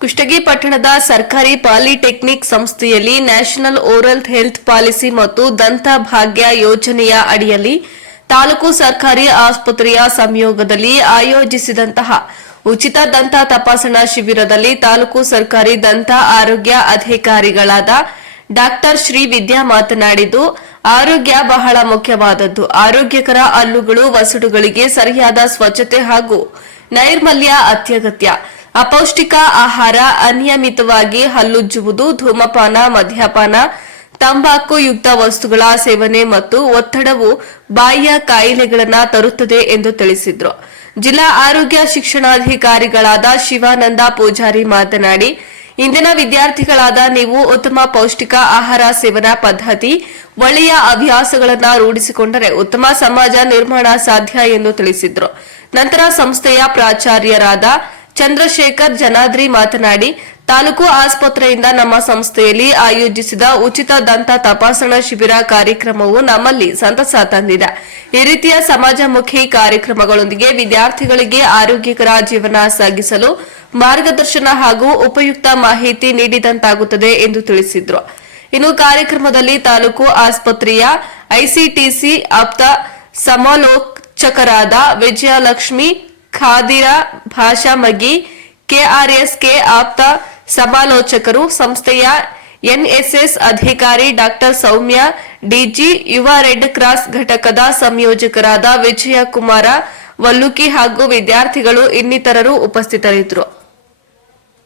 ಕುಷ್ಟಗಿ ಪಟ್ಟಣದ ಸರ್ಕಾರಿ ಪಾಲಿಟೆಕ್ನಿಕ್ ಸಂಸ್ಥೆಯಲ್ಲಿ ನ್ಯಾಷನಲ್ ಓರಲ್ ಹೆಲ್ತ್ ಪಾಲಿಸಿ ಮತ್ತು ದಂತ ಭಾಗ್ಯ ಯೋಜನೆಯ ಅಡಿಯಲ್ಲಿ ತಾಲೂಕು ಸರ್ಕಾರಿ ಆಸ್ಪತ್ರೆಯ ಸಂಯೋಗದಲ್ಲಿ ಆಯೋಜಿಸಿದಂತಹ ಉಚಿತ ದಂತ ತಪಾಸಣಾ ಶಿಬಿರದಲ್ಲಿ ತಾಲೂಕು ಸರ್ಕಾರಿ ದಂತ ಆರೋಗ್ಯ ಅಧಿಕಾರಿಗಳಾದ ಡಾಕ್ಟರ್ ಶ್ರೀ ವಿದ್ಯಾ ಮಾತನಾಡಿದ್ದು, ಆರೋಗ್ಯ ಬಹಳ ಮುಖ್ಯವಾದದ್ದು. ಆರೋಗ್ಯಕರ ಹಲ್ಲುಗಳು, ವಸಡುಗಳಿಗೆ ಸರಿಯಾದ ಸ್ವಚ್ಛತೆ ಹಾಗೂ ನೈರ್ಮಲ್ಯ ಅತ್ಯಗತ್ಯ. ಅಪೌಷ್ಟಿಕ ಆಹಾರ ಅನಿಯಮಿತವಾಗಿ ಹಲ್ಲುಜ್ಜುವುದು, ಧೂಮಪಾನ, ಮದ್ಯಪಾನ, ತಂಬಾಕು ಯುಕ್ತ ವಸ್ತುಗಳ ಸೇವನೆ ಮತ್ತು ಒತ್ತಡವು ಬಾಯಿಯ ಕಾಯಿಲೆಗಳನ್ನು ತರುತ್ತದೆ ಎಂದು ತಿಳಿಸಿದ್ರು. ಜಿಲ್ಲಾ ಆರೋಗ್ಯ ಶಿಕ್ಷಣಾಧಿಕಾರಿಗಳಾದ ಶಿವಾನಂದ ಪೂಜಾರಿ ಮಾತನಾಡಿ, ಇಂದಿನ ವಿದ್ಯಾರ್ಥಿಗಳಾದ ನೀವು ಉತ್ತಮ ಪೌಷ್ಟಿಕ ಆಹಾರ ಸೇವನಾ ಪದ್ಧತಿ, ಒಳ್ಳೆಯ ಅಭ್ಯಾಸಗಳನ್ನು ರೂಢಿಸಿಕೊಂಡರೆ ಉತ್ತಮ ಸಮಾಜ ನಿರ್ಮಾಣ ಸಾಧ್ಯ ಎಂದು ತಿಳಿಸಿದ್ರು. ನಂತರ ಸಂಸ್ಥೆಯ ಪ್ರಾಚಾರ್ಯರಾದ ಚಂದ್ರಶೇಖರ್ ಜನಾದ್ರಿ ಮಾತನಾಡಿ, ತಾಲೂಕು ಆಸ್ಪತ್ರೆಯಿಂದ ನಮ್ಮ ಸಂಸ್ಥೆಯಲ್ಲಿ ಆಯೋಜಿಸಿದ ಉಚಿತ ದಂತ ತಪಾಸಣಾ ಶಿಬಿರ ಕಾರ್ಯಕ್ರಮವು ನಮ್ಮಲ್ಲಿ ಸಂತಸ ತಂದಿದೆ. ಈ ರೀತಿಯ ಸಮಾಜಮುಖಿ ಕಾರ್ಯಕ್ರಮಗಳೊಂದಿಗೆ ವಿದ್ಯಾರ್ಥಿಗಳಿಗೆ ಆರೋಗ್ಯಕರ ಜೀವನ ಸಾಗಿಸಲು ಮಾರ್ಗದರ್ಶನ ಹಾಗೂ ಉಪಯುಕ್ತ ಮಾಹಿತಿ ನೀಡಿದಂತಾಗುತ್ತದೆ ಎಂದು ತಿಳಿಸಿದರು. ಇನ್ನು ಕಾರ್ಯಕ್ರಮದಲ್ಲಿ ತಾಲೂಕು ಆಸ್ಪತ್ರೆಯ ಐಸಿಟಿಸಿ ಆಪ್ತ ಸಮಾಲೋಚಕರಾದ ವಿಜಯಲಕ್ಷ್ಮಿ ಖಾದಿರ ಭಾಷಾ ಮಗಿ ಕೆಆರ್ಎಸ್ಕೆ ಆಪ್ತ ಸಮಾಲೋಚಕರು ಸಂಸ್ಥೆಯ ಎನ್ಎಸ್ಎಸ್ ಅಧಿಕಾರಿ ಡಾಕ್ಟರ್ ಸೌಮ್ಯ, ಡಿಜಿ ಯುವ ರೆಡ್ ಕ್ರಾಸ್ ಘಟಕದ ಸಂಯೋಜಕರಾದ ವಿಜಯ ಕುಮಾರ ವಲ್ಲುಕಿ ಹಾಗೂ ವಿದ್ಯಾರ್ಥಿಗಳು ಇನ್ನಿತರರು ಉಪಸ್ಥಿತರಿದ್ದರು.